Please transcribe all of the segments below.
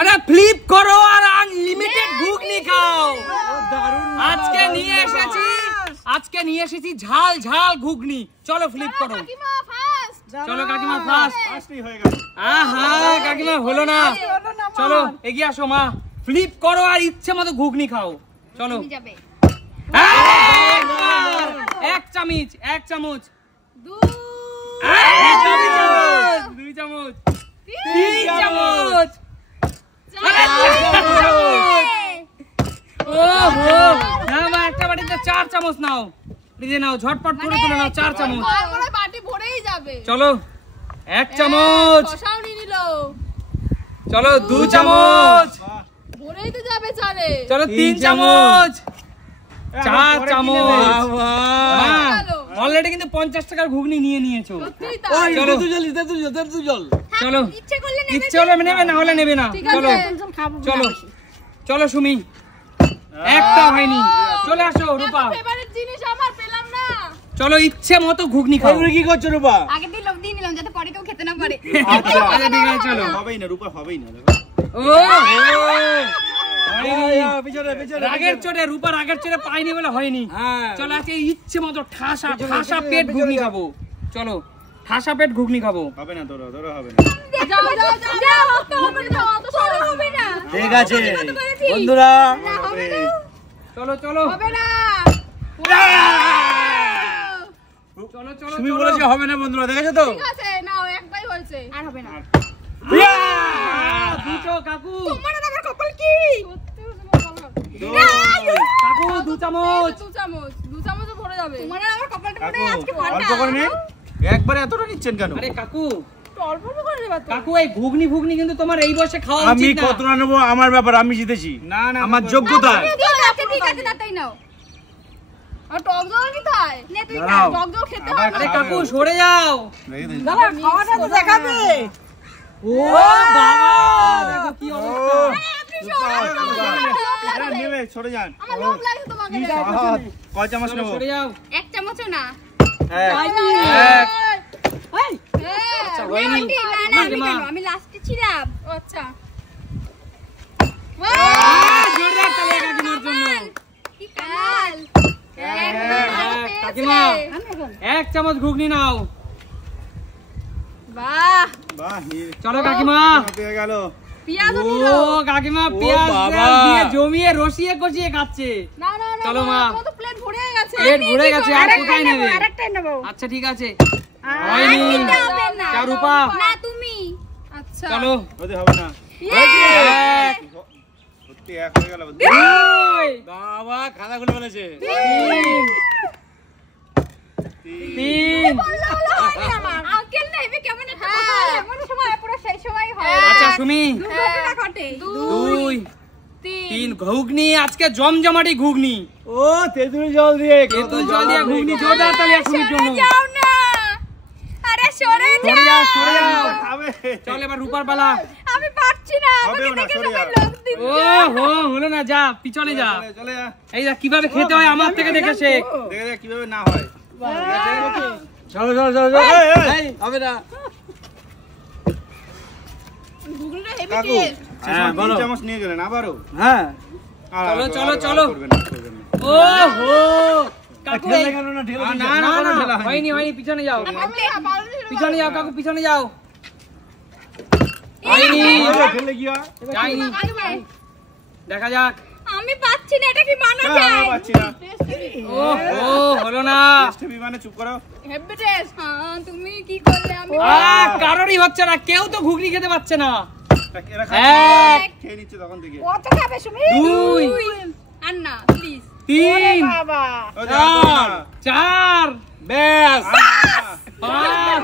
আরে ফ্লিপ করো আর আনলিমিটেড ঘুগনি খাও। আজকে নিয়ে এসেছি ঝাল ঝাল ঘুগনি। চলো ফ্লিপ করো। চলো কাকিমা ফার্স্ট হয়ে গেল। আহা কাকিমা হলো না। চলো এগিয়ে আসো মা। ফ্লিপ করো আর ইচ্ছে মতো ঘুগনি খাও। চলো এক চামচ, এক চামচ, 2 চামচ, 3 চামচ, একটা বাটিতে 4 চামচ নাও। নাও ঝটপট করে তুলে নাও 4 চামচ। চলো 1 চামচ, চলো 2 চামচ, চলো 3 চামচ, 4 চামচ। অলরেডি কিন্তু 50 টাকার ঘুগনি নিয়ে নিয়েছো। চলো ইচ্ছে হলে নেবে, না হলে নেবে না। চলো চলো চলো সুমি, একটা হয়নি। চলে আসো রূপা। চলো ইচ্ছে মতো ঘুগনি খাও। কি করছো রূপা? আগে দিয়ে নিলাম যাতে পরে কেউ খেতে না পারে। আচ্ছা ঠিক আছে চলো। হবেই না রূপা, হবেই না। রাগের চোটে রূপা রাগের চোটে পাইনি বলে হয়নি। চলো আজকে ইচ্ছে মতো ঠাসা ঠাসা পেট ঘুগনি খাবো। চলো ঠাসা পেট ঘুগনি খাবো। হবে না তোর হবে না। ঠিক আছে বন্ধুরা, চলো চলো হবে না। চলো চলো তুমি বলেছো হবে না বন্ধুরা, দেখেছো তো? ঠিক আছে নাও, একটাই হয়েছে, আর হবে না। দুটো কাকু, তোমার আর আমার কপাল কি? কাকু 2 চামচ, 2 চামচ ভরে যাবে। তোমার আর আমার কপালটা মনে আজকে ভরটা। অল্প করে নে, একবারে এতটা নিচ্ছেন কেন? আরে কাকু অল্প করে দেবা তো। কাকু এই ঘুগনি ফুগনি কিন্তু তোমার এই বয়সে খাওয়া উচিত না। আমি কতটা নেব আমার ব্যাপার, আমি জিতেছি। না না আমার যোগ্যতা। ঠিক আছে তাতেই নাও। আর টক জল কি তাই? নে তুই খা, টক জল খেতে হবে। আরে কাকু সরে যাও। দাদা খাওয়াটা তো দেখাবে। ও বাবা দেখো কি অবস্থা। আপনি সরে নেবে সরে যান। আমার লোভ লাগে তোমাকে। কয় চামচ নেব? সরে যাও। 1 চামচও না। এক। আচ্ছা হয়নি। আমি লাস্টে ছিলাম। আচ্ছা জোরদার তালি কাকিমার জন্য। কি কাল কাকিমা 1 চামচ ঘুগনি নাও। বাহ বাহ, চলো কাকিমা। পেয়ে গেল। পেঁয়াজ দিল। ও কাকিমা পেঁয়াজ দিয়ে জমিয়ে রসিয়ে কষিয়ে খাচ্ছে। না না না, চলো মা। তোমার তো প্লেট ভরে গেছে। পেট ভরে গেছে, আর কোথায় নেবে? আরেকটা নেব। আচ্ছা ঠিক আছে। হয়নি। চা রূপা। না তুমি। আচ্ছা চলো। ওতে হবে না। এক, সত্যি এক হয়ে গেল। দুই, বাবা খাতা খুলে ফেলেছে। তিন। আঙ্কেল নেবে কেমন একটা কথা বলে, এমন সময় পুরো সেই সময় হয়। আচ্ছা সুমি। দুর্ঘটনা ঘটে। 2, 3 ঘুগনি আজকে জমজমাটি ঘুগনি। ও তেঁতুল জল দিয়ে, তেঁতুল জল দিয়ে ঘুগনি। জোরদার তালি সুমির জন্য। যাও না, আরে সরে সরে যাও সরে যাও। খাবে। চল এবার রূপার পালা। আমি পারছি না, আমাকে হবেও না, দেখে সরে সবাই যাও। লোক দিচ্ছে। ও হলো না, যা পিছনে যা। চলে যা। এই যা কিভাবে খেতে হয় আমার থেকে দেখে শেখ। দেখে দেখ কিভাবে না হয়। চলো চলো চলো চলো। এই, হবে না। ঘুগনিটা হেভি কাকু টেস্ট। হ্যাঁ, বলো। 3 চামচ নিয়ে গেলেন আবারও। হ্যাঁ চলো, চলো, চলো। করবেন না, করবেন না। ও হো কাকু ঠেলে কেন না, ঠেলে না কেন? না না ঠেলা হয়নি। হয়নি পিছনে যাও। আপনি পিছনে যাও কাকু, পিছনে যাও। হয়নি ঠেলে কি হয়? যায়নি, দেখা যাক। আমি পাচ্ছি না, এটা কি মানা না, যায়? আমি পাচ্ছি না। ও হলো না। টেস্টে বিমানে চুপ করো। Heavy taste. হ্যাঁ তুমি কি করলে? আমি কারোরই হচ্ছে না, কেউ তো ঘুগনি খেতে পাচ্ছে না। এরা এক, খেয়ে নিচ্ছে তখন থেকে। কত খাবে সুমি? 2, আর না প্লিজ। 3, বাবা ও যাও না। 4, ব্যাস। 5,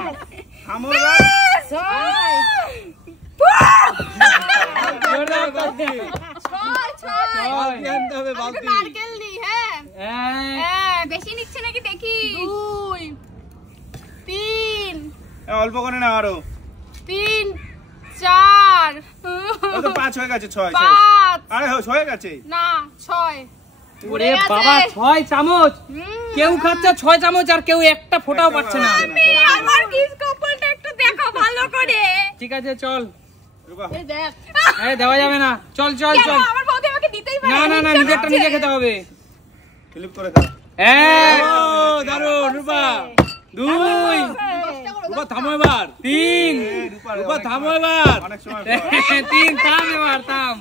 থামো এবার। জোরদার তালি। 6 বালতি আনতে হবে, বালতি। নারকেল নি। হ্যাঁ বেশি নিচ্ছে নাকি দেখি। 2 3 অল্প করে না আরো। 3 4 ও তো 5 হয়ে গেছে। 6 5 আরে হয়ে গেছে। না 6 ওরে বাবা 6 চামচ। কেউ খাচ্ছে 6 চামচ আর কেউ একটা ফোঁটাও পাচ্ছে না। আমার কিস কপালটা একটু দেখো ভালো করে। ঠিক আছে চল। এই দেখ এই দেওয়া যাবে না, চল চল কেন? চল। আমার বৌদি আমাকে দিতেই পারে না না না, নিজেরটা নিজে খেতে হবে। ক্লিপ করে খা। এক, ও দারুন রূপা। 2, রূপা থামো এবার। 3, রূপা থামো এবার। অনেক সময় 3, থাম এবার, থাম।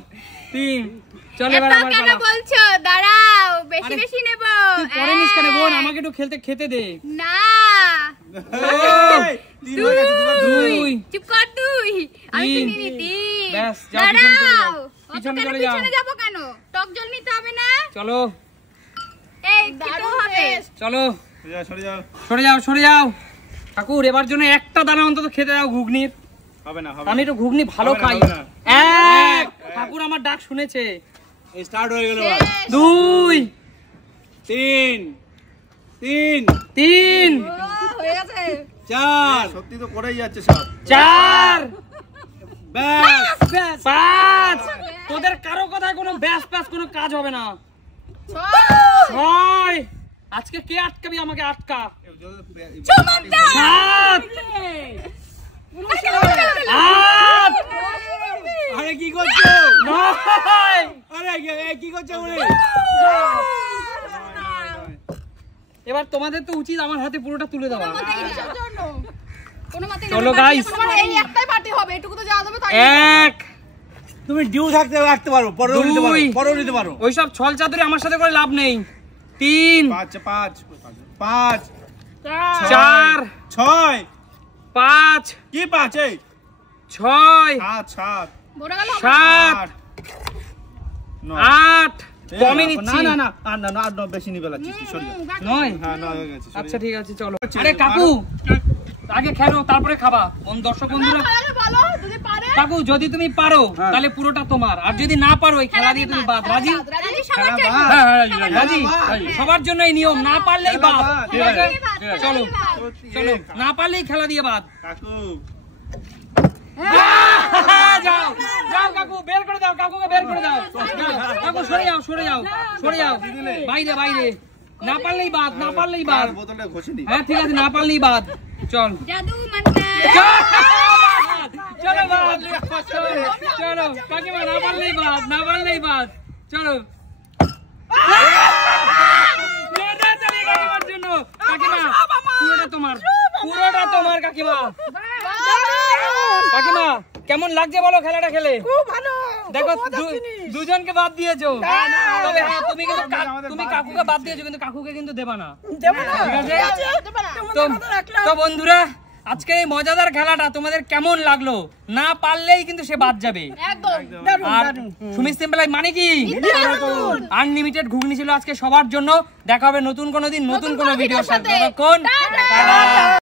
3, চল এবার এত আমার কেন পালা। বলছো? দাঁড়াও, বেশি আরে, বেশি নেব। তুই পরে নিস কেন বোন, আমাকে একটু খেতে দে। না এই, 3 হয়ে গেছে, 2, চুপ কর তুই। আমি তো তিন। নিয়ে নিতি। ব্যাস, যাও, পিছনে চলে যাও। দাঁড়াও। পিছনে অত কেন চলে যাও। পিছনে যাবো কেন? টক জল নিতে হবে না? চলো এই খেতেও হবে। চলো, সরে যাও। সরে যাও সরে যাও। ঠাকুর এবার জন্য একটা দানা অন্তত খেতে দাও ঘুগনির। হবে না, হবে আমি একটু ঘুগনি ভালো হবে না, খাই। হবে না। এক, ঠাকুর আমার ডাক শুনেছে। স্টার্ট হয়ে গেল এবার। শেষ। 2, 3 3, ও, হয়ে গেছে। 4 সত্যি তো করেই যাচ্ছে সব। 4, ব্যাস 5। তোদের কারো কথায় কোনো ব্যাস প্যাস কোনো কাজ হবে না। 6, আজকে কে আটকাবি আমাকে? আটকা। 7, 8, আরে কি করছো? 9, আরে কি করছো বলে? এবার তোমাদের তো উচিত আমার হাতে পুরোটা তুলে দেওয়া। কিসের জন্য? কোনো মতেই চলো না, guys। তোমার এই একটাই পার্টি হবে, এটুকু তো যাওয়া যাবে তাই। 1, তুমি ডিউ থাকতে রাখতে পারো, পরেও নিতে পারো, 2, পরেও নিতে পারো। ওইসব ছল চাতুরি আমার সাথে করে লাভ নেই। 3, 5 5 4, 6 5, কি 5 এই 6, 7 বড় গেল হবে। 7, 8, কমই না নিচ্ছি। না না আর না আর না বেশি নিবে লাগছিস তুই সরে যা। 9। হ্যাঁ না হয়ে গেছে আচ্ছা ঠিক আছে চলো। আরে কাকু আগে খেলো তারপরে খাবা। দর্শক বন্ধুরা, তাহলে বলো যদি পারে। কাকু যদি তুমি পারো তাহলে পুরোটা তোমার, আর যদি না পারো এই খেলা দিয়ে তুমি বাদ। রাজি? রাজি সবার জন্য। হ্যাঁ হ্যাঁ রাজি। সবার জন্য এই নিয়ম, না পারলেই বাদ। ঠিক আছে চলো চলো, না পারলেই খেলা দিয়ে বাদ। কাকু যাও যাও কাকু, বের করে দাও, কাকুকে বের করে দাও। যাও, কাকু সরে যাও সরে যাও সরে যাও, বাইরে বাইরে। না পারলেই বাদ, না পারলেই বাদ। আর বোতলটা ঘষিনি। হ্যাঁ ঠিক আছে, না পারলেই বাদ। চল জাদু মান্না। চলো বাদ, চলো কাকিমা, না পারলেই বাদ, না পারলেই বাদ। চলো কাকিমার জন্য। কাকিমা পুরোটা তোমার, পুরোটা তোমার কাকিমা। কাকিমা কেমন লাগছে বলো খেলাটা খেলে? দেখো দুজনকে বাদ দিয়েছো, তবে হ্যাঁ তুমি কিন্তু তুমি কাকুকে বাদ দিয়েছো, কিন্তু কাকুকে কিন্তু দেবা না, ঠিক আছে? তো বন্ধুরা, আজকের এই মজাদার খেলাটা তোমাদের কেমন লাগলো? না পারলেই কিন্তু সে বাদ যাবে। একদম। আর সুমি সিম্পল লাইফ মানে কি? আনলিমিটেড ঘুগনি ছিল আজকে সবার জন্য। দেখা হবে নতুন কোনো দিন নতুন কোনো ভিডিওর সাথে। ততক্ষণ টাটা।